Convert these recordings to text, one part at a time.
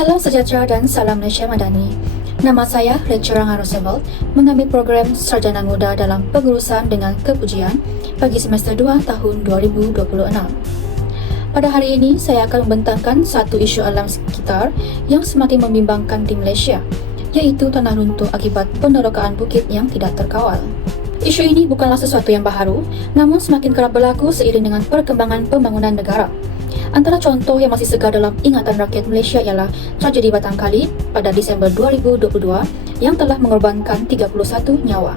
Salam sejahtera dan salam Malaysia Madani. Nama saya Rachel Roosevelt, mengambil program Sarjana Muda dalam Pengurusan dengan Kepujian bagi semester 2 tahun 2026. Pada hari ini, saya akan membentangkan satu isu alam sekitar yang semakin membimbangkan di Malaysia, iaitu tanah runtuh akibat penerokaan bukit yang tidak terkawal. Isu ini bukanlah sesuatu yang baharu, namun semakin kerap berlaku seiring dengan perkembangan pembangunan negara. Antara contoh yang masih segar dalam ingatan rakyat Malaysia ialah tragedi Batang Kali pada Disember 2022 yang telah mengorbankan 31 nyawa.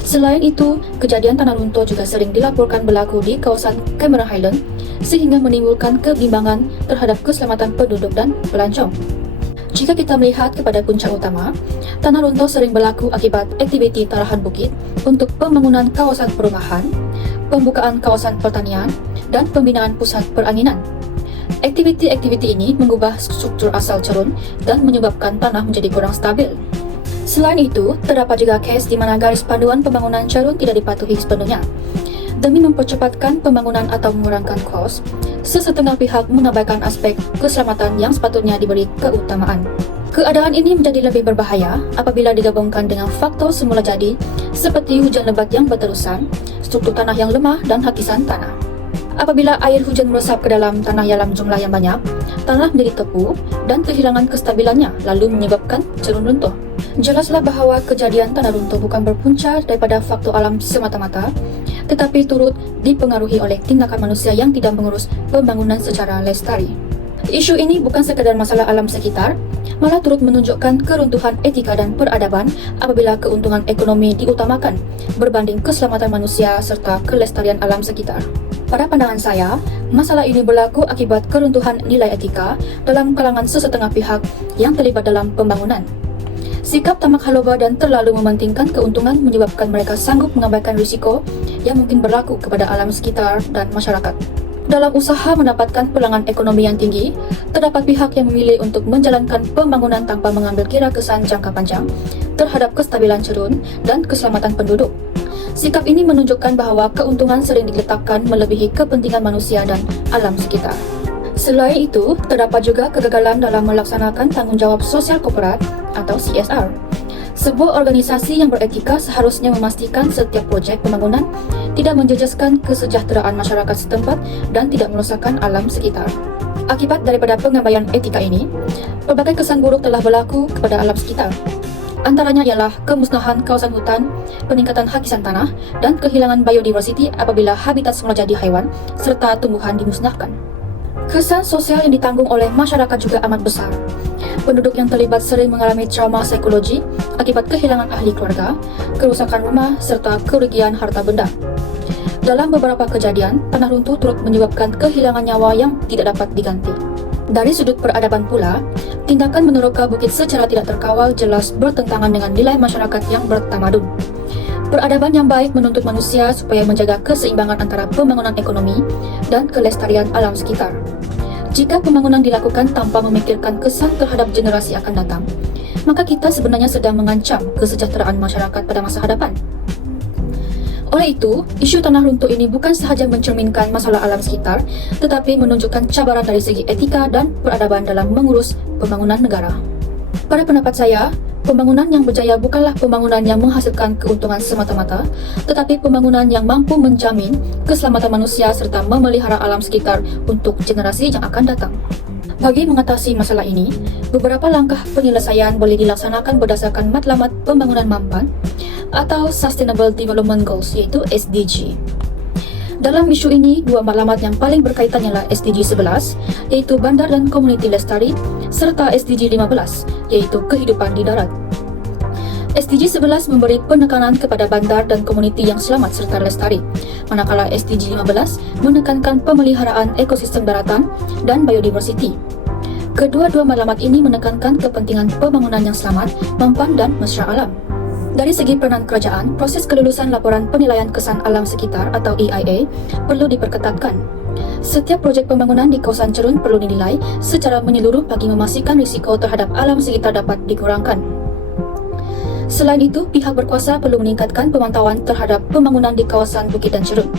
Selain itu, kejadian tanah runtuh juga sering dilaporkan berlaku di kawasan Cameron Highland sehingga menimbulkan kebimbangan terhadap keselamatan penduduk dan pelancong. Jika kita melihat kepada puncak utama, tanah runtuh sering berlaku akibat aktiviti tarahan bukit untuk pembangunan kawasan perumahan, pembukaan kawasan pertanian, dan pembinaan pusat peranginan. Aktiviti-aktiviti ini mengubah struktur asal cerun dan menyebabkan tanah menjadi kurang stabil. Selain itu, terdapat juga kes di mana garis panduan pembangunan cerun tidak dipatuhi sepenuhnya. Demi mempercepatkan pembangunan atau mengurangkan kos, sesetengah pihak mengabaikan aspek keselamatan yang sepatutnya diberi keutamaan. Keadaan ini menjadi lebih berbahaya apabila digabungkan dengan faktor semula jadi seperti hujan lebat yang berterusan, struktur tanah yang lemah dan hakisan tanah. Apabila air hujan meresap ke dalam tanah dalam jumlah yang banyak, tanah menjadi tepu dan kehilangan kestabilannya lalu menyebabkan cerun runtuh. Jelaslah bahawa kejadian tanah runtuh bukan berpunca daripada faktor alam semata-mata, tetapi turut dipengaruhi oleh tindakan manusia yang tidak mengurus pembangunan secara lestari. Isu ini bukan sekadar masalah alam sekitar, malah turut menunjukkan keruntuhan etika dan peradaban apabila keuntungan ekonomi diutamakan berbanding keselamatan manusia serta kelestarian alam sekitar. Pada pandangan saya, masalah ini berlaku akibat keruntuhan nilai etika dalam kalangan sesetengah pihak yang terlibat dalam pembangunan. Sikap tamak haloba dan terlalu mementingkan keuntungan menyebabkan mereka sanggup mengabaikan risiko yang mungkin berlaku kepada alam sekitar dan masyarakat. Dalam usaha mendapatkan peluangan ekonomi yang tinggi, terdapat pihak yang memilih untuk menjalankan pembangunan tanpa mengambil kira kesan jangka panjang terhadap kestabilan cerun dan keselamatan penduduk. Sikap ini menunjukkan bahawa keuntungan sering diletakkan melebihi kepentingan manusia dan alam sekitar. Selain itu, terdapat juga kegagalan dalam melaksanakan tanggungjawab sosial korporat atau CSR. Sebuah organisasi yang beretika seharusnya memastikan setiap projek pembangunan tidak menjejaskan kesejahteraan masyarakat setempat dan tidak merosakkan alam sekitar. Akibat daripada pengabaian etika ini, pelbagai kesan buruk telah berlaku kepada alam sekitar. Antaranya ialah kemusnahan kawasan hutan, peningkatan hakisan tanah, dan kehilangan biodiversiti apabila habitat semula jadi haiwan serta tumbuhan dimusnahkan. Kesan sosial yang ditanggung oleh masyarakat juga amat besar. Penduduk yang terlibat sering mengalami trauma psikologi akibat kehilangan ahli keluarga, kerusakan rumah, serta kerugian harta benda. Dalam beberapa kejadian, tanah runtuh turut menyebabkan kehilangan nyawa yang tidak dapat diganti. Dari sudut peradaban pula, tindakan meneroka bukit secara tidak terkawal jelas bertentangan dengan nilai masyarakat yang bertamadun. Peradaban yang baik menuntut manusia supaya menjaga keseimbangan antara pembangunan ekonomi dan kelestarian alam sekitar. Jika pembangunan dilakukan tanpa memikirkan kesan terhadap generasi akan datang, maka kita sebenarnya sedang mengancam kesejahteraan masyarakat pada masa hadapan. Oleh itu, isu tanah runtuh ini bukan sahaja mencerminkan masalah alam sekitar, tetapi menunjukkan cabaran dari segi etika dan peradaban dalam mengurus pembangunan negara. Pada pendapat saya, pembangunan yang berjaya bukanlah pembangunan yang menghasilkan keuntungan semata-mata, tetapi pembangunan yang mampu menjamin keselamatan manusia serta memelihara alam sekitar untuk generasi yang akan datang. Bagi mengatasi masalah ini, beberapa langkah penyelesaian boleh dilaksanakan berdasarkan matlamat pembangunan mampan atau Sustainable Development Goals, iaitu SDG. Dalam isu ini, dua matlamat yang paling berkaitan ialah SDG 11, iaitu Bandar dan Komuniti Lestari, serta SDG 15, iaitu Kehidupan di Darat. SDG 11 memberi penekanan kepada bandar dan komuniti yang selamat serta lestari, manakala SDG 15 menekankan pemeliharaan ekosistem daratan dan biodiversiti. Kedua-dua matlamat ini menekankan kepentingan pembangunan yang selamat, mampan dan mesra alam. Dari segi peranan kerajaan, proses kelulusan laporan penilaian kesan alam sekitar atau EIA perlu diperketatkan. Setiap projek pembangunan di kawasan cerun perlu dinilai secara menyeluruh bagi memastikan risiko terhadap alam sekitar dapat dikurangkan. Selain itu, pihak berkuasa perlu meningkatkan pemantauan terhadap pembangunan di kawasan bukit dan cerun.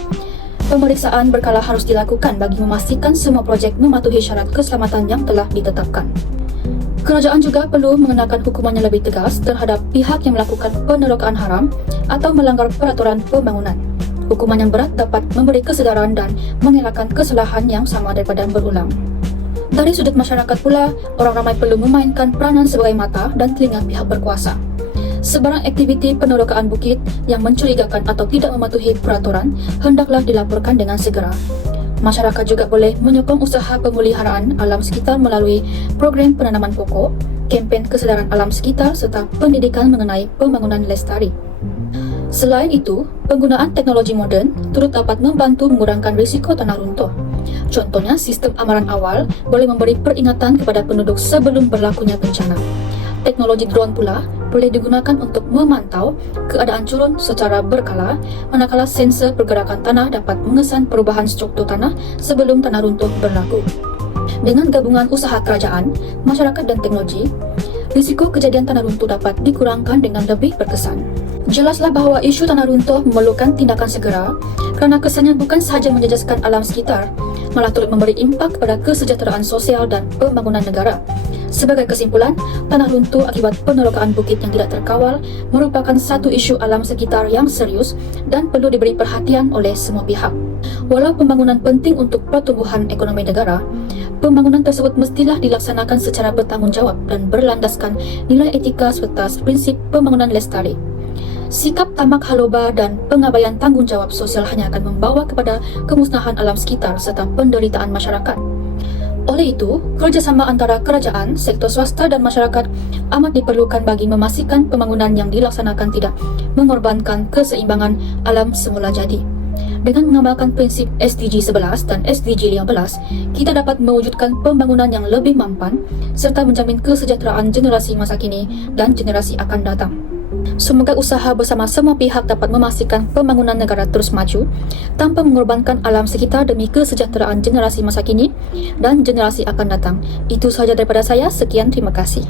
Pemeriksaan berkala harus dilakukan bagi memastikan semua projek mematuhi syarat keselamatan yang telah ditetapkan. Kerajaan juga perlu mengenakan hukuman yang lebih tegas terhadap pihak yang melakukan penerokaan haram atau melanggar peraturan pembangunan. Hukuman yang berat dapat memberi kesedaran dan mengelakkan kesalahan yang sama daripada berulang. Dari sudut masyarakat pula, orang ramai perlu memainkan peranan sebagai mata dan telinga pihak berkuasa. Sebarang aktiviti penerokaan bukit yang mencurigakan atau tidak mematuhi peraturan hendaklah dilaporkan dengan segera. Masyarakat juga boleh menyokong usaha pemeliharaan alam sekitar melalui program penanaman pokok, kempen kesedaran alam sekitar serta pendidikan mengenai pembangunan lestari. Selain itu, penggunaan teknologi moden turut dapat membantu mengurangkan risiko tanah runtuh. Contohnya, sistem amaran awal boleh memberi peringatan kepada penduduk sebelum berlakunya bencana. Teknologi drone pula boleh digunakan untuk memantau keadaan curun secara berkala, manakala sensor pergerakan tanah dapat mengesan perubahan struktur tanah sebelum tanah runtuh berlaku. Dengan gabungan usaha kerajaan, masyarakat dan teknologi, risiko kejadian tanah runtuh dapat dikurangkan dengan lebih berkesan. Jelaslah bahawa isu tanah runtuh memerlukan tindakan segera kerana kesannya bukan sahaja menjejaskan alam sekitar, malah turut memberi impak pada kesejahteraan sosial dan pembangunan negara. Sebagai kesimpulan, tanah runtuh akibat penerokaan bukit yang tidak terkawal merupakan satu isu alam sekitar yang serius dan perlu diberi perhatian oleh semua pihak. Walau pembangunan penting untuk pertumbuhan ekonomi negara, pembangunan tersebut mestilah dilaksanakan secara bertanggungjawab dan berlandaskan nilai etika serta prinsip pembangunan lestari. Sikap tamak haloba dan pengabaian tanggungjawab sosial hanya akan membawa kepada kemusnahan alam sekitar serta penderitaan masyarakat. Oleh itu, kerjasama antara kerajaan, sektor swasta dan masyarakat amat diperlukan bagi memastikan pembangunan yang dilaksanakan tidak mengorbankan keseimbangan alam semula jadi. Dengan mengamalkan prinsip SDG 11 dan SDG 15, kita dapat mewujudkan pembangunan yang lebih mampan serta menjamin kesejahteraan generasi masa kini dan generasi akan datang. Semoga usaha bersama semua pihak dapat memastikan pembangunan negara terus maju tanpa mengorbankan alam sekitar demi kesejahteraan generasi masa kini dan generasi akan datang. Itu sahaja daripada saya. Sekian, terima kasih.